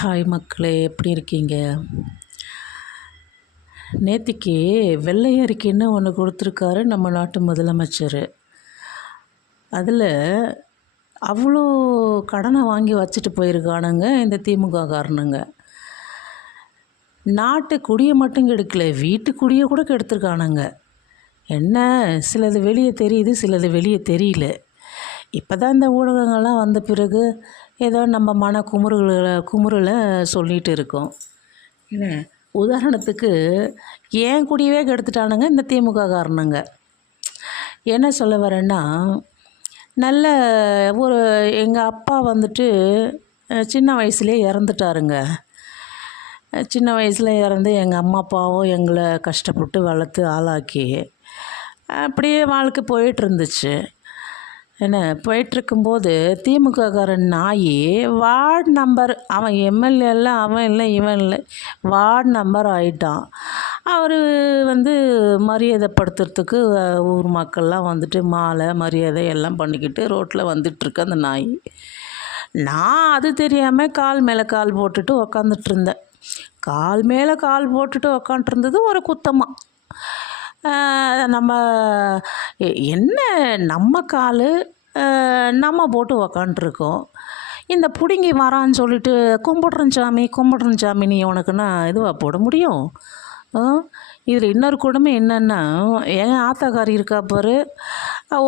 Hi மக்களே, எப்படி இருக்கீங்க? நேத்திக்கு வெள்ளை அறிக்கைன்னு ஒன்று கொடுத்துருக்காரு நம்ம நாட்டு முதலமைச்சர். அதில் அவ்வளோ கடனை வாங்கி வச்சுட்டு போயிருக்கானுங்க இந்த திமுக காரணங்க. நாட்டு குடியை மட்டும் கெடுக்கல, வீட்டு குடியை கூட கெடுத்துருக்கானுங்க. என்ன, சிலது வெளியே தெரியுது, சிலது வெளியே தெரியல. இப்போ தான் இந்த ஊடகங்கள்லாம் வந்த பிறகு ஏதோ நம்ம மன குமுறலை சொல்லிகிட்டு இருக்கோம். என்ன, உதாரணத்துக்கு ஏன் குடியவே கெடுத்துட்டானுங்க இந்த திமுக காரணங்க. என்ன சொல்ல வரேன்னா, நல்ல ஒரு எங்கள் அப்பா வந்துட்டு சின்ன வயசுலேயே இறந்துட்டாருங்க. சின்ன வயசில் இறந்து எங்கள் அம்மா அப்பாவும் எங்களை கஷ்டப்பட்டு வளர்த்து ஆளாக்கி அப்படியே வாழ்க்கை போயிட்டுருந்துச்சு. என்ன, போயிட்டுருக்கும்போது திமுககாரன் நாய் வார்டு நம்பர், அவன் எம்எல்ஏ இல்லை, அவன் இல்லை, இவன் இல்லை, வார்டு நம்பர் ஆகிட்டான். அவர் மரியாதைப்படுத்துறதுக்கு ஊர் மக்கள்லாம் வந்துட்டு மாலை மரியாதை எல்லாம் பண்ணிக்கிட்டு ரோட்டில் வந்துட்டுருக்கு அந்த நாய். நான் அது தெரியாமல் கால் மேலே கால் போட்டுட்டு உக்காந்துட்டு இருந்தேன். கால் மேலே கால் போட்டுட்டு உக்காண்ட்ருந்தது ஒரு குத்தமாக. நம்ம என்ன, நம்ம கால் நம்ம போட்டு உக்காண்ட்ருக்கோம். இந்த பிடுங்கி வரான்னு சொல்லிட்டு கும்பிட்றேன் சாமி நீ உனக்குன்னா இதுவாக போட முடியும்? இதில் இன்னொரு கொடுமை என்னென்னா, என் ஆத்தாக்காரி இருக்கா பாரு,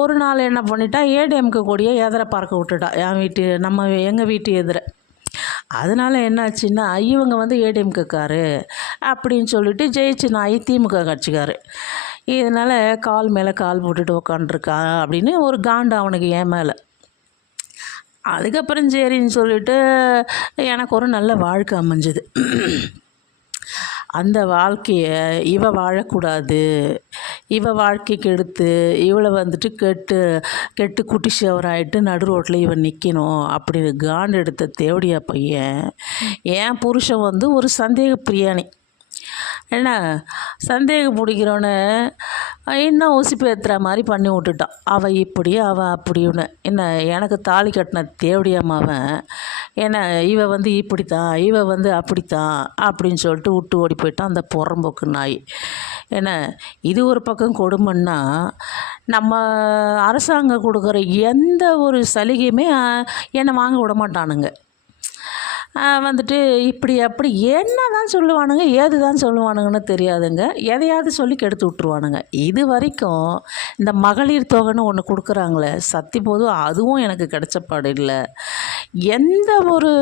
ஒரு நாள் என்ன பண்ணிட்டா, ஏடிஎம்கே கொடியை எதிர பறக்க விட்டுட்டா எங்கள் வீட்டு எதிர. அதனால் என்னாச்சுன்னா, இவங்க ஏடிஎம்கேக்காரு அப்படின்னு சொல்லிட்டு ஜெயிச்சு நாய் திமுக கட்சிக்காரு. இதனால் கால் மேலே கால் போட்டுட்டு உக்காண்ட்ருக்கா அப்படின்னு ஒரு காண்டு அவனுக்கு என் மேலே. அதுக்கப்புறம் சரின்னு சொல்லிட்டு எனக்கு ஒரு நல்ல வாழ்க்கை அமைஞ்சுது. அந்த வாழ்க்கையை இவ வாழக்கூடாது, இவ வாழ்க்கைக்கு எடுத்து இவளை கெட்டு குட்டி ஷவராயிட்டு நடு ரோட்டில் இவன் நிற்கணும் அப்படின்னு காண்டு எடுத்த தேவடியா பையன் என் புருஷன் ஒரு சந்தேக பிரியாணி. என்ன, சந்தேகம் பிடிக்கிறோன்னு இன்னும் ஊசி பேத்துற மாதிரி பண்ணி விட்டுட்டான். அவள் இப்படி அவள் அப்படின்னு. என்ன, எனக்கு தாலி கட்டின தேவடியாமாவன் என்ன, இவ இப்படித்தான், இவ அப்படித்தான் அப்படின்னு சொல்லிட்டு விட்டு ஓடி போயிட்டான் அந்த புறம்போக்கு நாய். என்ன, இது ஒரு பக்கம் கொடுமைன்னா, நம்ம அரசாங்கம் கொடுக்குற எந்த ஒரு சலுகையுமே என்னை வாங்க விட மாட்டானுங்க. இப்படி அப்படி என்ன தான் சொல்லுவானுங்க, ஏது தான் சொல்லுவானுங்கன்னு தெரியாதுங்க. எதையாவது சொல்லி கெடுத்து விட்ருவானுங்க. இது வரைக்கும் இந்த மகளிர் தொகைன்னு ஒன்று கொடுக்குறாங்களே, சத்தி போதும் அதுவும் எனக்கு கிடைச்ச பாடு இல்லை. எந்த ஒரு